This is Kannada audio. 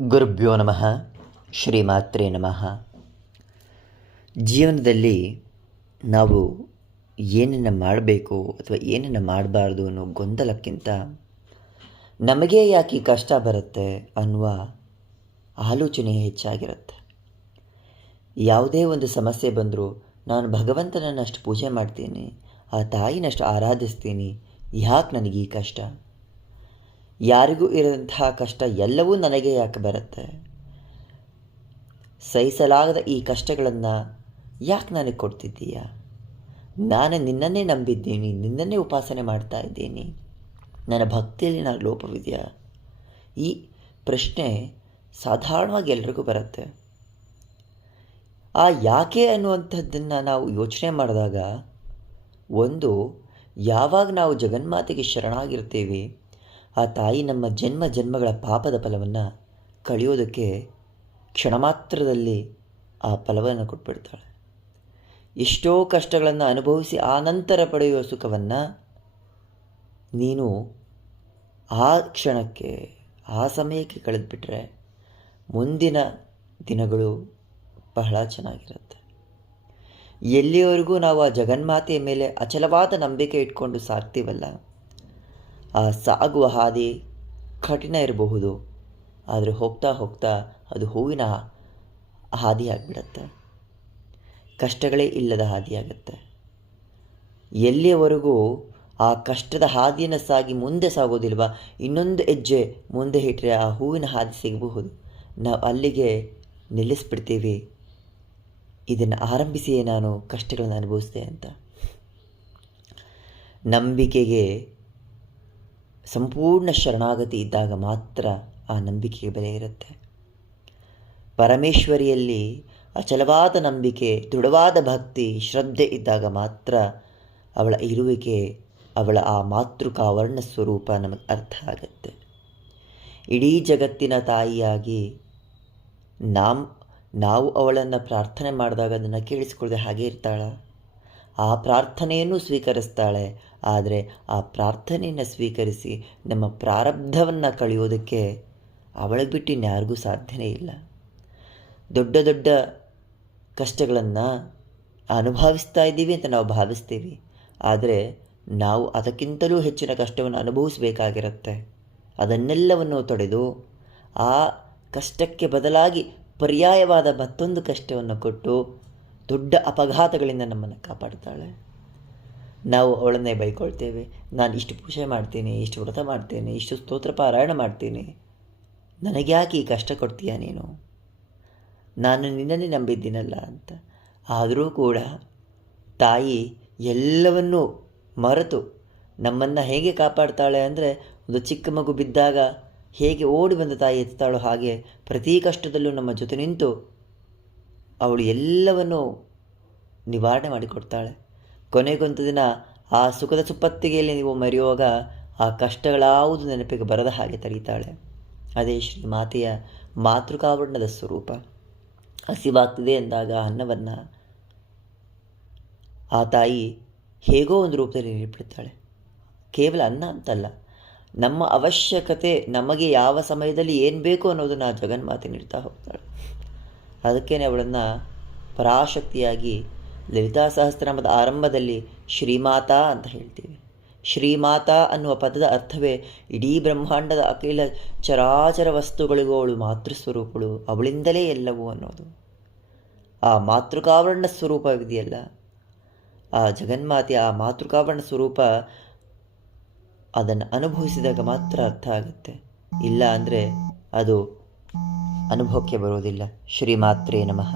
ಗುರುಭ್ಯೋ ನಮಃ. ಶ್ರೀಮಾತ್ರೇ ನಮಃ. ಜೀವನದಲ್ಲಿ ನಾವು ಏನನ್ನು ಮಾಡಬೇಕು ಅಥವಾ ಏನನ್ನು ಮಾಡಬಾರ್ದು ಅನ್ನೋ ಗೊಂದಲಕ್ಕಿಂತ ನಮಗೇ ಯಾಕೆ ಕಷ್ಟ ಬರುತ್ತೆ ಅನ್ನುವ ಆಲೋಚನೆ ಹೆಚ್ಚಾಗಿರುತ್ತೆ. ಯಾವುದೇ ಒಂದು ಸಮಸ್ಯೆ ಬಂದರೂ ನಾನು ಭಗವಂತನನ್ನು ಅಷ್ಟು ಪೂಜೆ ಮಾಡ್ತೀನಿ, ಆ ತಾಯಿನಷ್ಟು ಆರಾಧಿಸ್ತೀನಿ, ಯಾಕೆ ನನಗೆ ಈ ಕಷ್ಟ, ಯಾರಿಗೂ ಇರೋಂತಹ ಕಷ್ಟ ಎಲ್ಲವೂ ನನಗೆ ಯಾಕೆ ಬರುತ್ತೆ, ಸಹಿಸಲಾಗದ ಈ ಕಷ್ಟಗಳನ್ನು ಯಾಕೆ ನನಗೆ ಕೊಡ್ತಿದ್ದೀಯಾ, ನಾನು ನಿನ್ನನ್ನೇ ನಂಬಿದ್ದೀನಿ, ನಿನ್ನನ್ನೇ ಉಪಾಸನೆ ಮಾಡ್ತಾ ಇದ್ದೀನಿ, ನನ್ನ ಭಕ್ತಿಯಲ್ಲಿ ನಾನು ಲೋಪವಿದೆಯಾ? ಈ ಪ್ರಶ್ನೆ ಸಾಧಾರಣವಾಗಿ ಎಲ್ರಿಗೂ ಬರುತ್ತೆ. ಆ ಯಾಕೆ ಅನ್ನುವಂಥದ್ದನ್ನು ನಾವು ಯೋಚನೆ ಮಾಡಿದಾಗ, ಒಂದು, ಯಾವಾಗ ನಾವು ಜಗನ್ಮಾತೆಗೆ ಶರಣಾಗಿರ್ತೀವಿ, ಆ ತಾಯಿ ನಮ್ಮ ಜನ್ಮ ಜನ್ಮಗಳ ಪಾಪದ ಫಲವನ್ನು ಕಳೆಯೋದಕ್ಕೆ ಕ್ಷಣ ಮಾತ್ರದಲ್ಲಿ ಆ ಫಲವನ್ನು ಕೊಟ್ಬಿಡ್ತಾಳೆ. ಎಷ್ಟೋ ಕಷ್ಟಗಳನ್ನು ಅನುಭವಿಸಿ ಆನಂತರ ಪಡೆಯುವ ಸುಖವನ್ನು ನೀನು ಆ ಕ್ಷಣಕ್ಕೆ, ಆ ಸಮಯಕ್ಕೆ ಕಳೆದುಬಿಟ್ರೆ ಮುಂದಿನ ದಿನಗಳು ಬಹಳ ಚೆನ್ನಾಗಿರುತ್ತೆ. ಎಲ್ಲಿಯವರೆಗೂ ನಾವು ಆ ಜಗನ್ಮಾತೆಯ ಮೇಲೆ ಅಚಲವಾದ ನಂಬಿಕೆ ಇಟ್ಕೊಂಡು ಸಾಗ್ತೀವಲ್ಲ, ಆ ಸಾಗುವ ಹಾದಿ ಕಠಿಣ ಇರಬಹುದು, ಆದರೆ ಹೋಗ್ತಾ ಹೋಗ್ತಾ ಅದು ಹೂವಿನ ಹಾದಿ ಆಗಿಬಿಡತ್ತೆ, ಕಷ್ಟಗಳೇ ಇಲ್ಲದ ಹಾದಿಯಾಗತ್ತೆ. ಎಲ್ಲಿಯವರೆಗೂ ಆ ಕಷ್ಟದ ಹಾದಿಯನ್ನು ಸಾಗಿ ಮುಂದೆ ಸಾಗೋದಿಲ್ವ, ಇನ್ನೊಂದು ಹೆಜ್ಜೆ ಮುಂದೆ ಇಟ್ಟರೆ ಆ ಹೂವಿನ ಹಾದಿ ಸಿಗಬಹುದು, ನಾವು ಅಲ್ಲಿಗೆ ನಿಲ್ಲಿಸ್ಬಿಡ್ತೀವಿ. ಇದನ್ನು ಆರಂಭಿಸಿಯೇ ನಾನು ಕಷ್ಟಗಳನ್ನು ಅನುಭವಿಸಿದೆ ಅಂತ. ನಂಬಿಕೆಗೆ ಸಂಪೂರ್ಣ ಶರಣಾಗತಿ ಇದ್ದಾಗ ಮಾತ್ರ ಆ ನಂಬಿಕೆಗೆ ಬೆಲೆ ಇರುತ್ತೆ. ಪರಮೇಶ್ವರಿಯಲ್ಲಿ ಅಚಲವಾದ ನಂಬಿಕೆ, ದೃಢವಾದ ಭಕ್ತಿ, ಶ್ರದ್ಧೆ ಇದ್ದಾಗ ಮಾತ್ರ ಅವಳ ಇರುವಿಕೆ, ಅವಳ ಆ ಮಾತೃಕಾವರ್ಣ ಸ್ವರೂಪ ನಮಗೆ ಅರ್ಥ ಆಗುತ್ತೆ. ಇಡೀ ಜಗತ್ತಿನ ತಾಯಿಯಾಗಿ ನಾವು ಅವಳನ್ನು ಪ್ರಾರ್ಥನೆ ಮಾಡಿದಾಗ ಅದನ್ನು ಕೇಳಿಸಿಕೊಳ್ಳದೆ ಹಾಗೆ ಇರ್ತಾಳ? ಆ ಪ್ರಾರ್ಥನೆಯನ್ನು ಸ್ವೀಕರಿಸ್ತಾಳೆ. ಆದರೆ ಆ ಪ್ರಾರ್ಥನೆಯನ್ನು ಸ್ವೀಕರಿಸಿ ನಮ್ಮ ಪ್ರಾರಬ್ಧವನ್ನು ಕಳೆಯೋದಕ್ಕೆ ಅವಳಿಗೆ ಬಿಟ್ಟು ಇನ್ಯಾರಿಗೂ ಸಾಧ್ಯನೇ ಇಲ್ಲ. ದೊಡ್ಡ ದೊಡ್ಡ ಕಷ್ಟಗಳನ್ನು ಅನುಭವಿಸ್ತಾ ಇದ್ದೀವಿ ಅಂತ ನಾವು ಭಾವಿಸ್ತೀವಿ, ಆದರೆ ನಾವು ಅದಕ್ಕಿಂತಲೂ ಹೆಚ್ಚಿನ ಕಷ್ಟವನ್ನು ಅನುಭವಿಸಬೇಕಾಗಿರುತ್ತೆ. ಅದನ್ನೆಲ್ಲವನ್ನು ತೊಡೆದು ಆ ಕಷ್ಟಕ್ಕೆ ಬದಲಾಗಿ ಪರ್ಯಾಯವಾದ ಮತ್ತೊಂದು ಕಷ್ಟವನ್ನು ಕೊಟ್ಟು ದೊಡ್ಡ ಅಪಘಾತಗಳಿಂದ ನಮ್ಮನ್ನು ಕಾಪಾಡ್ತಾಳೆ. ನಾವು ಅವಳನ್ನೇ ಬೈಕೊಳ್ತೇವೆ, ನಾನು ಇಷ್ಟು ಪೂಜೆ ಮಾಡ್ತೀನಿ, ಇಷ್ಟು ವ್ರತ ಮಾಡ್ತೀನಿ, ಇಷ್ಟು ಸ್ತೋತ್ರ ಪಾರಾಯಣ ಮಾಡ್ತೀನಿ, ನನಗೆ ಯಾಕೆ ಈ ಕಷ್ಟ ಕೊಡ್ತೀಯ ನೀನು, ನಾನು ನಿನ್ನನ್ನೇ ನಂಬಿದ್ದೀನಲ್ಲ ಅಂತ. ಆದರೂ ಕೂಡ ತಾಯಿ ಎಲ್ಲವನ್ನೂ ಮರೆತು ನಮ್ಮನ್ನು ಹೇಗೆ ಕಾಪಾಡ್ತಾಳೆ ಅಂದರೆ, ಒಂದು ಚಿಕ್ಕ ಮಗು ಬಿದ್ದಾಗ ಹೇಗೆ ಓಡಿ ಬಂದ ತಾಯಿ ಎತ್ತಾಳೋ ಹಾಗೆ ಪ್ರತಿ ಕಷ್ಟದಲ್ಲೂ ನಮ್ಮ ಜೊತೆ ನಿಂತು ಅವಳು ಎಲ್ಲವನ್ನೂ ನಿವಾರಣೆ ಮಾಡಿಕೊಡ್ತಾಳೆ. ಕೊನೆಗೊಂದು ದಿನ ಆ ಸುಖದ ಸುಪ್ಪತ್ತಿಗೆಯಲ್ಲಿ ನೀವು ಮರೆಯುವಾಗ ಆ ಕಷ್ಟಗಳಾವುದು ನೆನಪಿಗೆ ಬರದ ಹಾಗೆ ತರೀತಾಳೆ. ಅದೇ ಶ್ರೀಮಾತೆಯ ಮಾತೃಕಾವರ್ಣದ ಸ್ವರೂಪ. ಹಸಿವಾಗ್ತಿದೆ ಎಂದಾಗ ಅನ್ನವನ್ನು ಆ ತಾಯಿ ಹೇಗೋ ಒಂದು ರೂಪದಲ್ಲಿ ನೀಡಿಬಿಡ್ತಾಳೆ. ಕೇವಲ ಅನ್ನ ಅಂತಲ್ಲ, ನಮ್ಮ ಅವಶ್ಯಕತೆ, ನಮಗೆ ಯಾವ ಸಮಯದಲ್ಲಿ ಏನು ಬೇಕು ಅನ್ನೋದನ್ನು ಆ ಜಗನ್ಮಾತೆ ನೀಡ್ತಾ ಹೋಗ್ತಾಳೆ. ಅದಕ್ಕೇ ಅವಳನ್ನು ಪರಾಶಕ್ತಿಯಾಗಿ ಲಲಿತಾ ಸಹಸ್ರನಾಮದ ಆರಂಭದಲ್ಲಿ ಶ್ರೀಮಾತಾ ಅಂತ ಹೇಳ್ತೀವಿ. ಶ್ರೀಮಾತಾ ಅನ್ನುವ ಪದದ ಅರ್ಥವೇ ಇಡೀ ಬ್ರಹ್ಮಾಂಡದ ಅಖಿಲ ಚರಾಚರ ವಸ್ತುಗಳಿಗೂ ಅವಳು ಮಾತೃಸ್ವರೂಪಗಳು, ಅವಳಿಂದಲೇ ಎಲ್ಲವೂ ಅನ್ನೋದು. ಆ ಮಾತೃಕಾವರ್ಣ ಸ್ವರೂಪವಿದೆಯಲ್ಲ, ಆ ಜಗನ್ಮಾತೆಯ ಆ ಮಾತೃಕಾವರ್ಣ ಸ್ವರೂಪ ಅದನ್ನು ಅನುಭವಿಸಿದಾಗ ಮಾತ್ರ ಅರ್ಥ ಆಗುತ್ತೆ, ಇಲ್ಲ ಅಂದರೆ ಅದು ಅನುಭವಕ್ಕೆ ಬರೋದಿಲ್ಲ. ಶ್ರೀಮಾತ್ರೇ ನಮಃ.